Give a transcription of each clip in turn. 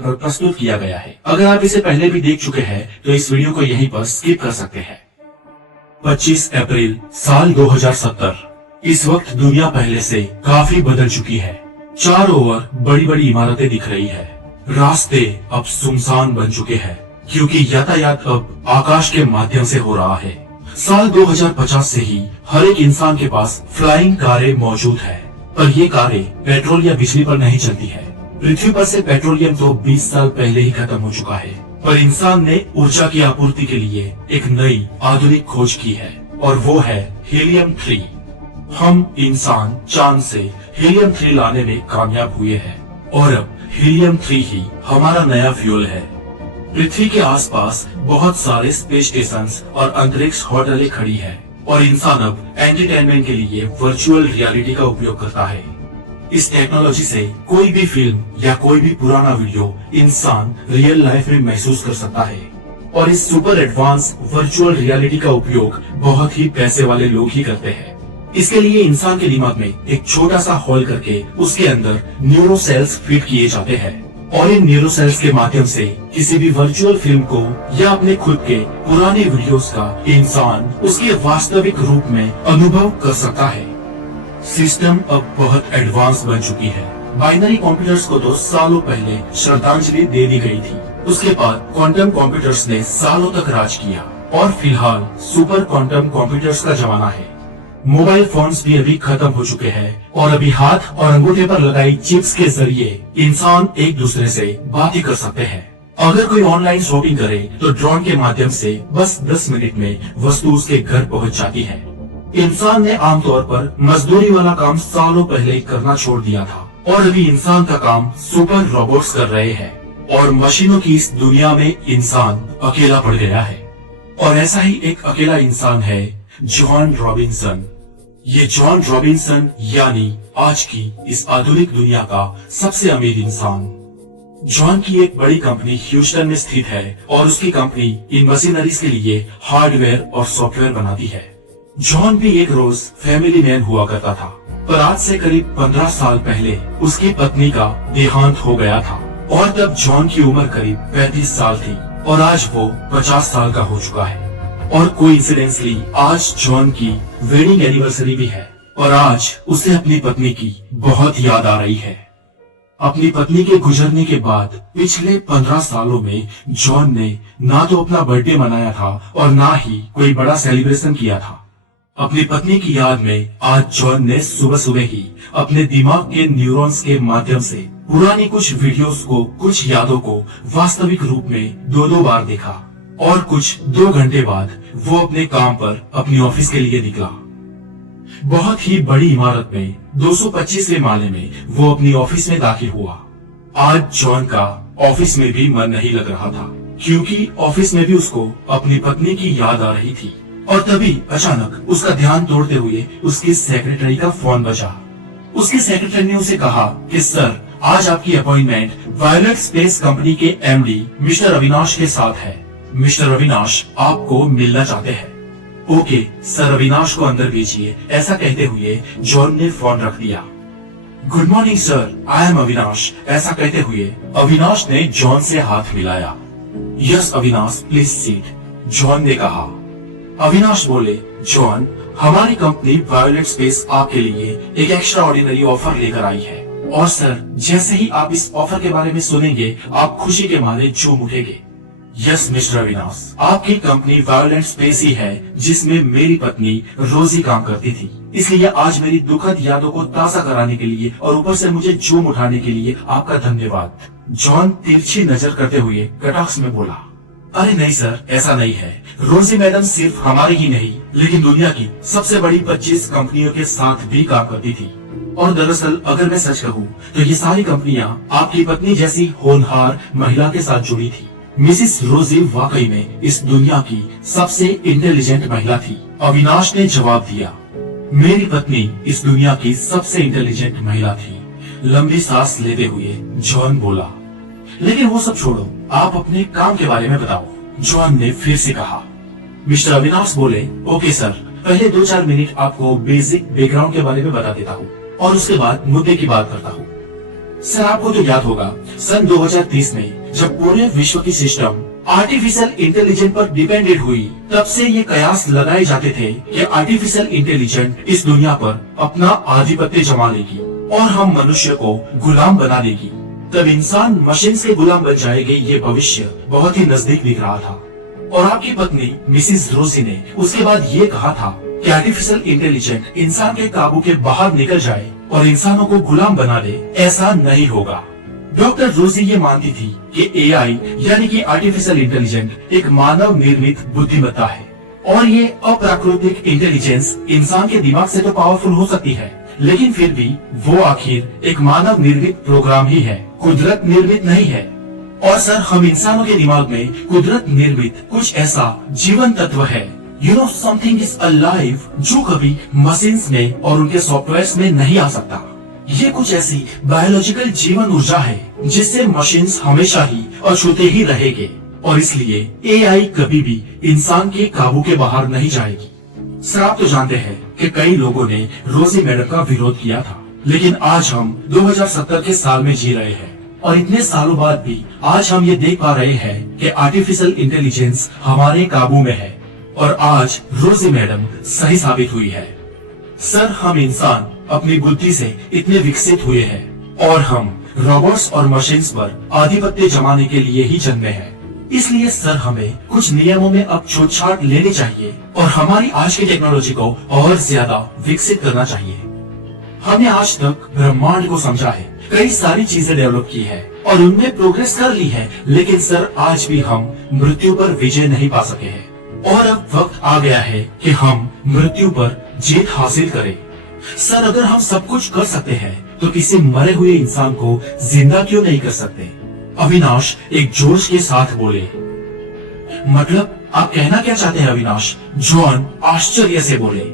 पर प्रस्तुत किया गया है। अगर आप इसे पहले भी देख चुके हैं तो इस वीडियो को यहीं पर स्किप कर सकते हैं। 25 अप्रैल साल 2070। इस वक्त दुनिया पहले से काफी बदल चुकी है। चारों ओर बड़ी बड़ी इमारतें दिख रही है। रास्ते अब सुनसान बन चुके हैं क्योंकि यातायात अब आकाश के माध्यम से हो रहा है। साल 2050 से ही हर एक इंसान के पास फ्लाइंग कारें मौजूद है, पर ये कारें पेट्रोल या बिजली पर नहीं चलती है। पृथ्वी पर से पेट्रोलियम तो 20 साल पहले ही खत्म हो चुका है, पर इंसान ने ऊर्जा की आपूर्ति के लिए एक नई आधुनिक खोज की है और वो है हीलियम 3। हम इंसान चांद से हीलियम 3 लाने में कामयाब हुए हैं और अब हीलियम 3 ही हमारा नया फ्यूल है। पृथ्वी के आसपास बहुत सारे स्पेस स्टेशन और अंतरिक्ष होटलें खड़ी है और इंसान अब एंटरटेनमेंट के लिए वर्चुअल रियलिटी का उपयोग करता है। इस टेक्नोलॉजी से कोई भी फिल्म या कोई भी पुराना वीडियो इंसान रियल लाइफ में महसूस कर सकता है और इस सुपर एडवांस वर्चुअल रियलिटी का उपयोग बहुत ही पैसे वाले लोग ही करते हैं। इसके लिए इंसान के दिमाग में एक छोटा सा हॉल करके उसके अंदर न्यूरो सेल्स फिट किए जाते हैं और इन न्यूरो सेल्स के माध्यम से किसी भी वर्चुअल फिल्म को या अपने खुद के पुराने वीडियोस का इंसान उसके वास्तविक रूप में अनुभव कर सकता है। सिस्टम अब बहुत एडवांस बन चुकी है। बाइनरी कंप्यूटर्स को तो सालों पहले श्रद्धांजलि दे दी गई थी। उसके बाद क्वांटम कंप्यूटर्स ने सालों तक राज किया और फिलहाल सुपर क्वांटम कंप्यूटर्स का जमाना है। मोबाइल फोन्स भी अभी खत्म हो चुके हैं और अभी हाथ और अंगूठे पर लगाई चिप्स के जरिए इंसान एक दूसरे से बातें कर सकते हैं। अगर कोई ऑनलाइन शॉपिंग करे तो ड्रोन के माध्यम से बस 10 मिनट में वस्तु उसके घर पहुंच जाती है। इंसान ने आमतौर पर मजदूरी वाला काम सालों पहले करना छोड़ दिया था और अभी इंसान का काम सुपर रोबोट्स कर रहे हैं और मशीनों की इस दुनिया में इंसान अकेला पड़ गया है। और ऐसा ही एक अकेला इंसान है जॉन रॉबिन्सन। ये जॉन रॉबिन्सन यानी आज की इस आधुनिक दुनिया का सबसे अमीर इंसान। जॉन की एक बड़ी कंपनी ह्यूस्टन में स्थित है और उसकी कंपनी इन मशीनरीज के लिए हार्डवेयर और सॉफ्टवेयर बनाती है। जॉन भी एक रोज फैमिली मैन हुआ करता था, पर आज से करीब 15 साल पहले उसकी पत्नी का देहांत हो गया था और तब जॉन की उम्र करीब 35 साल थी और आज वो 50 साल का हो चुका है। और कोइंसिडेंटली आज जॉन की वेडिंग एनिवर्सरी भी है और आज उसे अपनी पत्नी की बहुत याद आ रही है। अपनी पत्नी के गुजरने के बाद पिछले 15 सालों में जॉन ने ना तो अपना बर्थडे मनाया था और ना ही कोई बड़ा सेलिब्रेशन किया था। अपनी पत्नी की याद में आज जॉन ने सुबह सुबह ही अपने दिमाग के न्यूरॉन्स के माध्यम से पुरानी कुछ वीडियोस को, कुछ यादों को वास्तविक रूप में 2-2 बार देखा और कुछ 2 घंटे बाद वो अपने काम पर अपनी ऑफिस के लिए निकला। बहुत ही बड़ी इमारत में 225वें माले में वो अपनी ऑफिस में दाखिल हुआ। आज जॉन का ऑफिस में भी मन नहीं लग रहा था क्योंकि ऑफिस में भी उसको अपनी पत्नी की याद आ रही थी और तभी अचानक उसका ध्यान तोड़ते हुए उसकी सेक्रेटरी का फोन बजा। उसकी सेक्रेटरी ने उसे कहा कि सर, आज आपकी अपॉइंटमेंट वायलेट स्पेस कंपनी के एमडी मिस्टर अविनाश के साथ है। मिस्टर अविनाश आपको मिलना चाहते हैं। ओके सर, अविनाश को अंदर भेजिए। ऐसा कहते हुए जॉन ने फोन रख दिया। Good morning sir, I am Avinash. ऐसा कहते हुए अविनाश ने जॉन से हाथ मिलाया। Yes Avinash, please seat, John ने कहा। अविनाश बोले, जॉन, हमारी कंपनी वायलेट स्पेस आपके लिए एक एक्स्ट्रा ऑर्डिनरी ऑफर लेकर आई है और सर, जैसे ही आप इस ऑफर के बारे में सुनेंगे आप खुशी के मारे झूम उठेंगे। यस मिस्टर अविनाश, आपकी कंपनी वायलेंट स्पेस ही है जिसमें मेरी पत्नी रोजी काम करती थी, इसलिए आज मेरी दुखद यादों को ताजा कराने के लिए और ऊपर से मुझे झूम उठाने के लिए आपका धन्यवाद। जॉन तिरछी नजर करते हुए कटाक्ष में बोला, अरे नहीं सर, ऐसा नहीं है। रोजी मैडम सिर्फ हमारी ही नहीं लेकिन दुनिया की सबसे बड़ी 25 कंपनियों के साथ भी काम करती थी और दरअसल अगर मैं सच कहूँ तो ये सारी कंपनियां आपकी पत्नी जैसी होनहार महिला के साथ जुड़ी थी। मिसिस रोजी वाकई में इस दुनिया की सबसे इंटेलिजेंट महिला थी। अविनाश ने जवाब दिया, मेरी पत्नी इस दुनिया की सबसे इंटेलिजेंट महिला थी। लंबी सांस लेते हुए जॉन बोला, लेकिन वो सब छोड़ो, आप अपने काम के बारे में बताओ। जॉन ने फिर से कहा। मिस्टर अविनाश बोले, ओके सर, पहले 2-4 मिनट आपको बेसिक बैकग्राउंड के बारे में बता देता हूँ और उसके बाद मुद्दे की बात करता हूँ। सर आपको तो याद होगा सन 2030 में जब पूरे विश्व की सिस्टम आर्टिफिशियल इंटेलिजेंस पर डिपेंडेड हुई, तब से ये कयास लगाए जाते थे कि आर्टिफिशियल इंटेलिजेंस इस दुनिया पर अपना आधिपत्य जमा लेगी और हम मनुष्य को गुलाम बना लेगी। तब इंसान मशीन के गुलाम बन जाएंगे, ये भविष्य बहुत ही नजदीक दिख रहा था। और आपकी पत्नी मिसिस रोसी ने उसके बाद ये कहा था कि आर्टिफिशियल इंटेलिजेंस इंसान के काबू के बाहर निकल जाए और इंसानों को गुलाम बना दे, ऐसा नहीं होगा। डॉक्टर रोसी ये मानती थी कि एआई यानी कि आर्टिफिशियल इंटेलिजेंस एक मानव निर्मित बुद्धिमत्ता है और ये अप्राकृतिक इंटेलिजेंस इंसान के दिमाग से तो पावरफुल हो सकती है, लेकिन फिर भी वो आखिर एक मानव निर्मित प्रोग्राम ही है, कुदरत निर्मित नहीं है। और सर हम इंसानों के दिमाग में कुदरत निर्मित कुछ ऐसा जीवन तत्व है, समथिंग इज अलाइव, जो कभी मशीन्स में और उनके सॉफ्टवेयर्स में नहीं आ सकता। ये कुछ ऐसी बायोलॉजिकल जीवन ऊर्जा है जिससे मशीन्स हमेशा ही अछूते ही रहेंगे और इसलिए एआई कभी भी इंसान के काबू के बाहर नहीं जाएगी। सर आप तो जानते हैं कि कई लोगों ने रोजी मैडम का विरोध किया था, लेकिन आज हम 2070 के साल में जी रहे हैं और इतने सालों बाद भी आज हम ये देख पा रहे हैं कि आर्टिफिशियल इंटेलिजेंस हमारे काबू में है और आज रोजी मैडम सही साबित हुई है। सर हम इंसान अपनी बुद्धि से इतने विकसित हुए हैं और हम रोबोट्स और मशीन्स पर आधिपत्य जमाने के लिए ही जन्मे हैं। इसलिए सर हमें कुछ नियमों में अब छूटछाट लेनी चाहिए और हमारी आज की टेक्नोलॉजी को और ज्यादा विकसित करना चाहिए। हमने आज तक ब्रह्मांड को समझा है, कई सारी चीजें डेवलप की है और उनमें प्रोग्रेस कर ली है, लेकिन सर आज भी हम मृत्यु पर विजय नहीं पा सके हैं और अब वक्त आ गया है कि हम मृत्यु पर जीत हासिल करें। सर अगर हम सब कुछ कर सकते हैं तो किसी मरे हुए इंसान को जिंदा क्यों नहीं कर सकते? अविनाश एक जोश के साथ बोले। मतलब आप कहना क्या चाहते हैं अविनाश? जॉन आश्चर्य से बोले।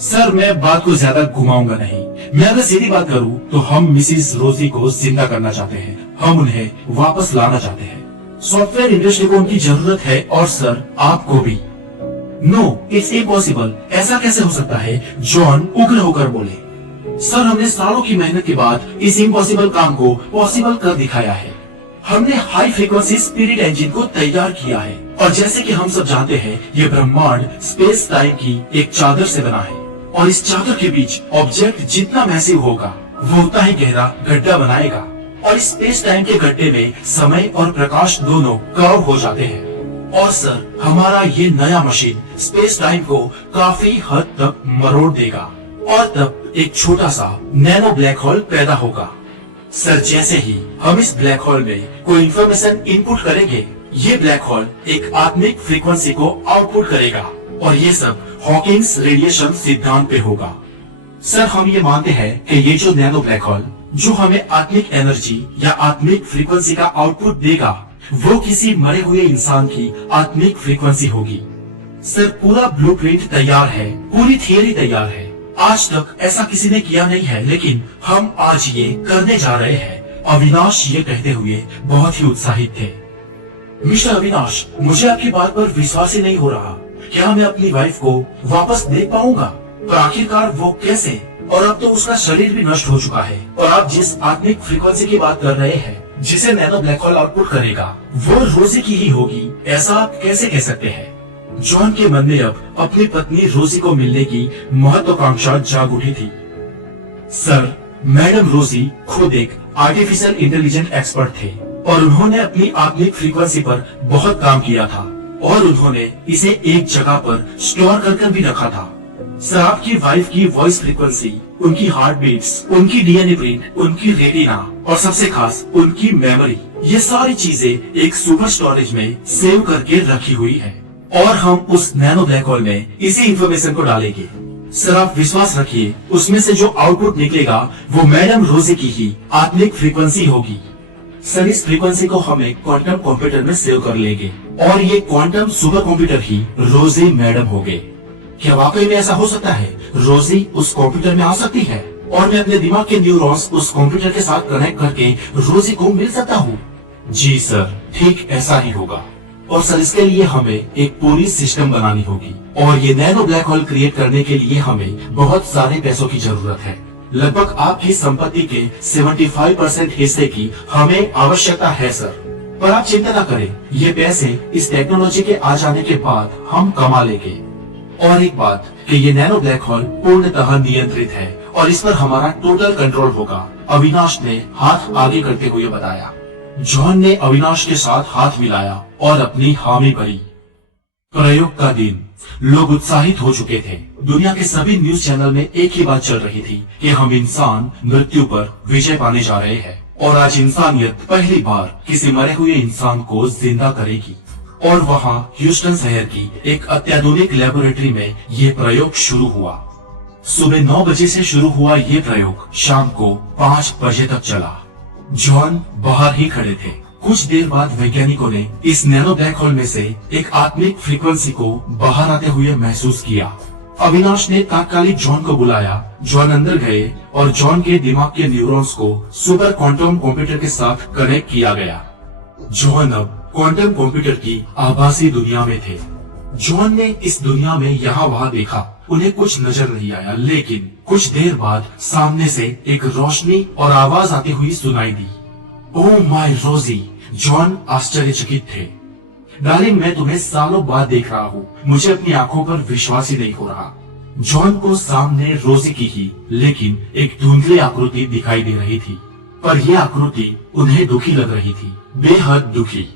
सर मैं बात को ज्यादा घुमाऊंगा नहीं, मैं अगर सीधी बात करूं तो हम मिसिस रोजी को जिंदा करना चाहते हैं, हम उन्हें वापस लाना चाहते हैं। सॉफ्टवेयर इंडस्ट्री को उनकी जरूरत है और सर आपको भी। नो इट्स इम्पॉसिबल, ऐसा कैसे हो सकता है? जॉन उग्र होकर बोले। सर हमने सालों की मेहनत के बाद इस इम्पॉसिबल काम को पॉसिबल कर दिखाया है। हमने हाई फ्रीक्वेंसी स्पिरिट इंजन को तैयार किया है और जैसे कि हम सब जानते हैं ये ब्रह्मांड स्पेस टाइम की एक चादर से बना है और इस चादर के बीच ऑब्जेक्ट जितना मैसिव होगा वो उतना ही गहरा गड्ढा बनाएगा और इस स्पेस टाइम के गड्ढे में समय और प्रकाश दोनों कर्व हो जाते हैं। और सर हमारा ये नया मशीन स्पेस टाइम को काफी हद तक मरोड़ देगा और तब एक छोटा सा नैनो ब्लैक होल पैदा होगा। सर जैसे ही हम इस ब्लैक होल में कोई इंफॉर्मेशन इनपुट करेंगे, ये ब्लैक होल एक आत्मिक फ्रीक्वेंसी को आउटपुट करेगा और ये सब हॉकिंग्स रेडिएशन सिद्धांत पे होगा। सर हम ये मानते हैं कि ये जो नैनो ब्लैक होल जो हमें आत्मिक एनर्जी या आत्मिक फ्रीक्वेंसी का आउटपुट देगा, वो किसी मरे हुए इंसान की आत्मिक फ्रीक्वेंसी होगी। सर पूरा ब्लूप्रिंट तैयार है, पूरी थियरी तैयार है। आज तक ऐसा किसी ने किया नहीं है, लेकिन हम आज ये करने जा रहे हैं। अविनाश ये कहते हुए बहुत ही उत्साहित थे। मिस्टर अविनाश, मुझे आपकी बात पर विश्वास ही नहीं हो रहा। क्या मैं अपनी वाइफ को वापस देख पाऊंगा? पर आखिरकार वो कैसे? और अब तो उसका शरीर भी नष्ट हो चुका है और आप जिस आत्मिक फ्रीक्वेंसी की बात कर रहे हैं जिसे नैनो ब्लैक होल आउटपुट करेगा वो रोजी की ही होगी, ऐसा आप कैसे कह सकते हैं? जॉन के मन में अब अपनी पत्नी रोजी को मिलने की महत्वाकांक्षा जाग उठी थी। सर मैडम रोजी खुद एक आर्टिफिशियल इंटेलिजेंस एक्सपर्ट थे और उन्होंने अपनी आत्मिक फ्रीक्वेंसी पर बहुत काम किया था और उन्होंने इसे एक जगह पर स्टोर कर भी रखा था। सर आपकी वाइफ की वॉइस फ्रीक्वेंसी, उनकी हार्ट बीट्स, उनकी डीएनए प्रिंट, उनकी रेटिना और सबसे खास उनकी मेमोरी, ये सारी चीजें एक सुपर स्टोरेज में सेव करके रखी हुई है और हम उस नैनो ब्लैक होल में इसी इंफॉर्मेशन को डालेंगे। सर आप विश्वास रखिए, उसमें से जो आउटपुट निकलेगा वो मैडम रोजी की ही आत्मिक फ्रीक्वेंसी होगी। सर इस फ्रीक्वेंसी को हम एक क्वांटम कंप्यूटर में सेव कर लेंगे और ये क्वांटम सुपर कंप्यूटर ही रोजी मैडम होंगे। क्या वाकई में ऐसा हो सकता है? रोजी उस कंप्यूटर में आ सकती है और मैं अपने दिमाग के न्यूरॉन्स उस कंप्यूटर के साथ कनेक्ट करके रोजी को मिल सकता हूँ? जी सर, ठीक ऐसा ही होगा। और सर इसके लिए हमें एक पूरी सिस्टम बनानी होगी और ये नैनो ब्लैक होल क्रिएट करने के लिए हमें बहुत सारे पैसों की जरूरत है। लगभग आपकी संपत्ति के 75% हिस्से की हमें आवश्यकता है सर। पर आप चिंता न करें, ये पैसे इस टेक्नोलॉजी के आ जाने के बाद हम कमा लेंगे। और एक बात कि ये नैनो ब्लैक होल पूर्णतः नियंत्रित है और इस पर हमारा टोटल कंट्रोल होगा, अविनाश ने हाथ आगे करते हुए बताया। जॉन ने अविनाश के साथ हाथ मिलाया और अपनी हामी भरी। प्रयोग का दिन। लोग उत्साहित हो चुके थे। दुनिया के सभी न्यूज चैनल में एक ही बात चल रही थी कि हम इंसान मृत्यु पर विजय पाने जा रहे हैं और आज इंसानियत पहली बार किसी मरे हुए इंसान को जिंदा करेगी। और वहाँ ह्यूस्टन शहर की एक अत्याधुनिक लेबोरेटरी में ये प्रयोग शुरू हुआ। सुबह 9 बजे से शुरू हुआ ये प्रयोग शाम को 5 बजे तक चला। जॉन बाहर ही खड़े थे। कुछ देर बाद वैज्ञानिकों ने इस नैनो ब्लैक होल में से एक आत्मिक फ्रीक्वेंसी को बाहर आते हुए महसूस किया। अविनाश ने तात्कालिक जॉन को बुलाया। जॉन अंदर गए और जॉन के दिमाग के न्यूरॉन्स को सुपर क्वांटम कंप्यूटर के साथ कनेक्ट किया गया। जॉन अब क्वांटम कंप्यूटर की आभासी दुनिया में थे। जॉन ने इस दुनिया में यहाँ वहाँ देखा, उन्हें कुछ नजर नहीं आया, लेकिन कुछ देर बाद सामने से एक रोशनी और आवाज आती हुई सुनाई दी। ओह माय रोजी! जॉन आश्चर्यचकित थे। डार्लिंग, मैं तुम्हें सालों बाद देख रहा हूँ, मुझे अपनी आंखों पर विश्वास ही नहीं हो रहा। जॉन को सामने रोजी की ही लेकिन एक धुंधली आकृति दिखाई दे रही थी, पर यह आकृति उन्हें दुखी लग रही थी, बेहद दुखी।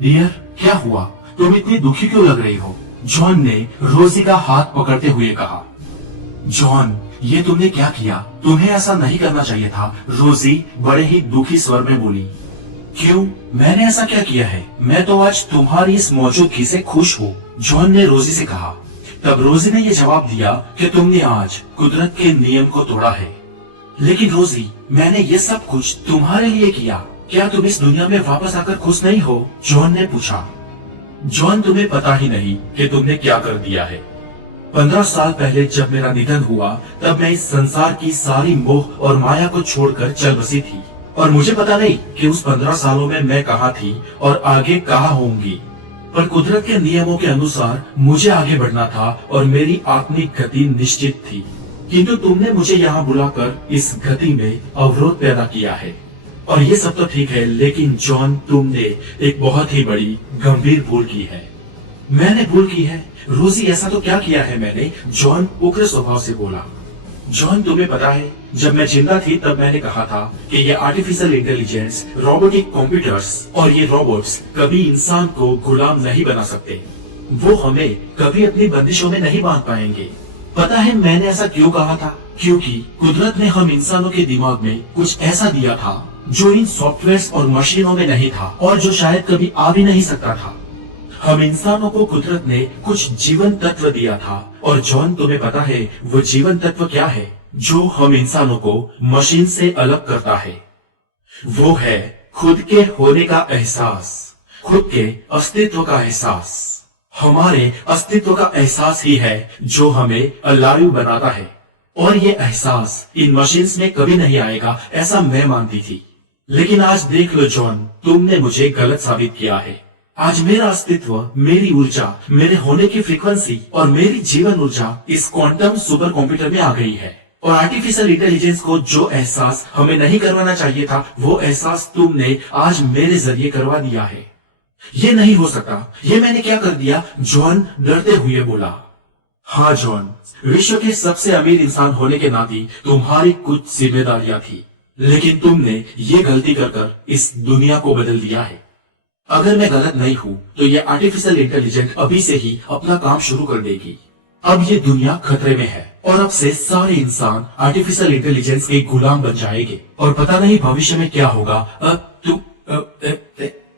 डियर, क्या हुआ? तुम इतनी दुखी क्यों लग रही हो? जॉन ने रोजी का हाथ पकड़ते हुए कहा। जॉन, ये तुमने क्या किया? तुम्हें ऐसा नहीं करना चाहिए था, रोजी बड़े ही दुखी स्वर में बोली। क्यों? मैंने ऐसा क्या किया है? मैं तो आज तुम्हारी इस मौजूदगी से खुश हूँ, जॉन ने रोजी से कहा। तब रोजी ने यह जवाब दिया कि तुमने आज कुदरत के नियम को तोड़ा है। लेकिन रोजी, मैंने ये सब कुछ तुम्हारे लिए किया, क्या तुम इस दुनिया में वापस आकर खुश नहीं हो? जॉन ने पूछा। जॉन, तुम्हें पता ही नहीं कि तुमने क्या कर दिया है। 15 साल पहले जब मेरा निधन हुआ, तब मैं इस संसार की सारी मोह और माया को छोड़कर चल बसी थी, और मुझे पता नहीं कि उस 15 सालों में मैं कहाँ थी और आगे कहाँ होंगी। पर कुदरत के नियमों के अनुसार मुझे आगे बढ़ना था और मेरी आत्मिक गति निश्चित थी, किंतु तुमने मुझे यहाँ बुलाकर इस गति में अवरोध पैदा किया है। और ये सब तो ठीक है, लेकिन जॉन, तुमने एक बहुत ही बड़ी गंभीर भूल की है। मैंने भूल की है? रोजी, ऐसा तो क्या किया है मैंने? जॉन उग्र स्वभाव से बोला। जॉन, तुम्हें पता है, जब मैं जिंदा थी तब मैंने कहा था कि ये आर्टिफिशियल इंटेलिजेंस, रोबोटिक कंप्यूटर्स और ये रोबोट्स कभी इंसान को गुलाम नहीं बना सकते। वो हमें कभी अपनी बंदिशों में नहीं बांध पाएंगे। पता है मैंने ऐसा क्यों कहा था? क्योंकि कुदरत ने हम इंसानों के दिमाग में कुछ ऐसा दिया था जो इन सॉफ्टवेयर और मशीनों में नहीं था और जो शायद कभी आ भी नहीं सकता था। हम इंसानों को कुदरत ने कुछ जीवन तत्व दिया था, और जॉन, तुम्हें पता है वो जीवन तत्व क्या है जो हम इंसानों को मशीन से अलग करता है? वो है खुद के होने का एहसास, खुद के अस्तित्व का एहसास। हमारे अस्तित्व का एहसास ही है जो हमें अलायु बनाता है, और ये एहसास इन मशीन्स में कभी नहीं आएगा, ऐसा मैं मानती थी। लेकिन आज देख लो जॉन, तुमने मुझे गलत साबित किया है। आज मेरा अस्तित्व, मेरी ऊर्जा, मेरे होने की फ्रीक्वेंसी और मेरी जीवन ऊर्जा इस क्वांटम सुपर कंप्यूटर में आ गई है, और आर्टिफिशियल इंटेलिजेंस को जो एहसास हमें नहीं करवाना चाहिए था, वो एहसास तुमने आज मेरे जरिए करवा दिया है। ये नहीं हो सकता। ये मैंने क्या कर दिया? जॉन डरते हुए बोला। हाँ जॉन, विश्व के सबसे अमीर इंसान होने के नाते तुम्हारी कुछ जिम्मेदारियां थी, लेकिन तुमने ये गलती कर इस दुनिया को बदल दिया है। अगर मैं गलत नहीं हूँ तो ये आर्टिफिशियल इंटेलिजेंस अभी से ही अपना काम शुरू कर देगी। अब ये दुनिया खतरे में है और अब से सारे इंसान आर्टिफिशियल इंटेलिजेंस के गुलाम बन जाएंगे, और पता नहीं भविष्य में क्या होगा।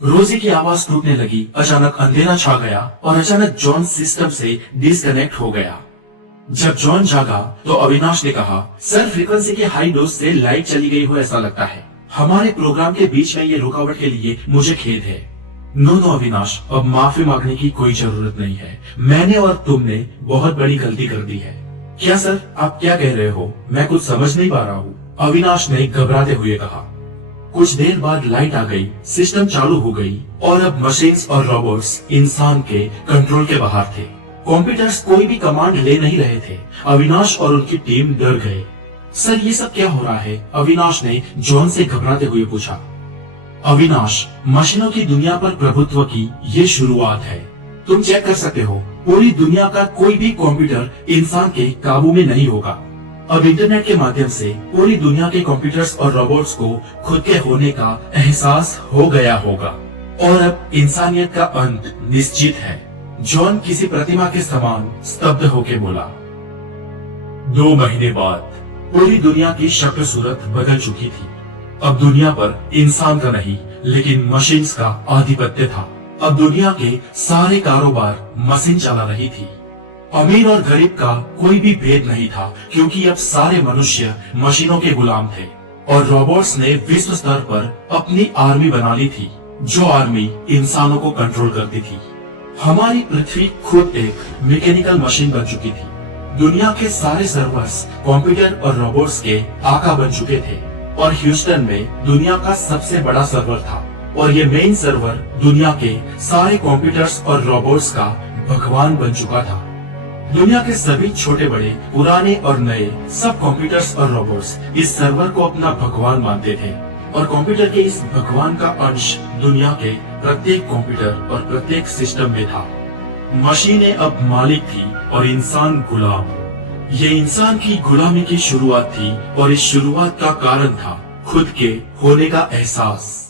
रोजी की आवाज टूटने लगी। अचानक अंधेरा छा गया और अचानक जॉन सिस्टम से डिस्कनेक्ट हो गया। जब जॉन जागा तो अविनाश ने कहा, सर, फ्रीक्वेंसी के हाई डोज से लाइट चली गई हो ऐसा लगता है। हमारे प्रोग्राम के बीच में ये रुकावट के लिए मुझे खेद है। नो अविनाश, अब माफी मांगने की कोई जरूरत नहीं है। मैंने और तुमने बहुत बड़ी गलती कर दी है। क्या सर, आप क्या कह रहे हो? मैं कुछ समझ नहीं पा रहा हूँ, अविनाश ने घबराते हुए कहा। कुछ देर बाद लाइट आ गई, सिस्टम चालू हो गई और अब मशीन्स और रोबोट्स इंसान के कंट्रोल के बाहर थे। कंप्यूटर्स कोई भी कमांड ले नहीं रहे थे। अविनाश और उनकी टीम डर गए। सर ये सब क्या हो रहा है? अविनाश ने जॉन से घबराते हुए पूछा। अविनाश, मशीनों की दुनिया पर प्रभुत्व की ये शुरुआत है। तुम चेक कर सकते हो, पूरी दुनिया का कोई भी कंप्यूटर इंसान के काबू में नहीं होगा। अब इंटरनेट के माध्यम से पूरी दुनिया के कंप्यूटर्स और रोबोट्स को खुद के होने का एहसास हो गया होगा और अब इंसानियत का अंत निश्चित है। जॉन किसी प्रतिमा के समान स्तब्ध होकर बोला। 2 महीने बाद पूरी दुनिया की शक्ल सूरत बदल चुकी थी। अब दुनिया पर इंसान का नहीं लेकिन मशीन्स का आधिपत्य था। अब दुनिया के सारे कारोबार मशीन चला रही थी। अमीर और गरीब का कोई भी भेद नहीं था क्योंकि अब सारे मनुष्य मशीनों के गुलाम थे और रोबोट्स ने विश्व स्तर पर अपनी आर्मी बना ली थी, जो आर्मी इंसानों को कंट्रोल करती थी। हमारी पृथ्वी खुद एक मैकेनिकल मशीन बन चुकी थी। दुनिया के सारे सर्वर्स कंप्यूटर और रोबोट्स के आका बन चुके थे और ह्यूस्टन में दुनिया का सबसे बड़ा सर्वर था और ये मेन सर्वर दुनिया के सारे कंप्यूटर्स और रोबोट्स का भगवान बन चुका था। दुनिया के सभी छोटे बड़े, पुराने और नए सब कंप्यूटर्स और रोबोट्स इस सर्वर को अपना भगवान मानते थे और कंप्यूटर के इस भगवान का अंश दुनिया के प्रत्येक कंप्यूटर और प्रत्येक सिस्टम में था। मशीनें अब मालिक थी और इंसान गुलाम। ये इंसान की गुलामी की शुरुआत थी और इस शुरुआत का कारण था खुद के होने का एहसास।